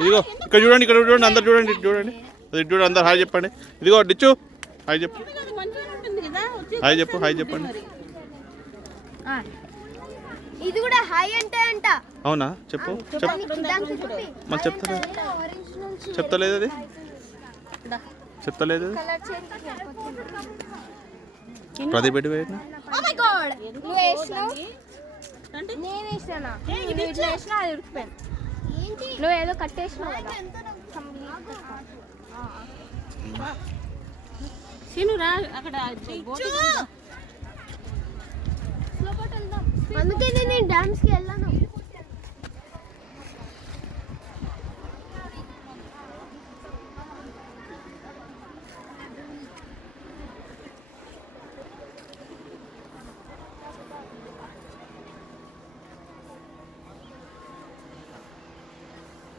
ఇదిగో ఇక్కడ చూడండి, ఇక్కడ చూడండి, అందరు చూడండి, ఇటు చూడండి, అది చూడండి, అందరు హాయ్ చెప్పండి. ఇదిగో డిచ్చు హాయ్ చెప్పు, హాయ్ చెప్పు, హాయ్ చెప్పండి. ఇది కూడా హై అంటే అంట. అవునా? చెప్పు మరి చెప్తలేదు అది, చెప్తలేదు ప్రదీప్ పెట్టి పోయినా. నువ్వు ఏదో కట్టేసినావు కదా. అందుకే నేను డాన్స్కి వెళ్ళాను.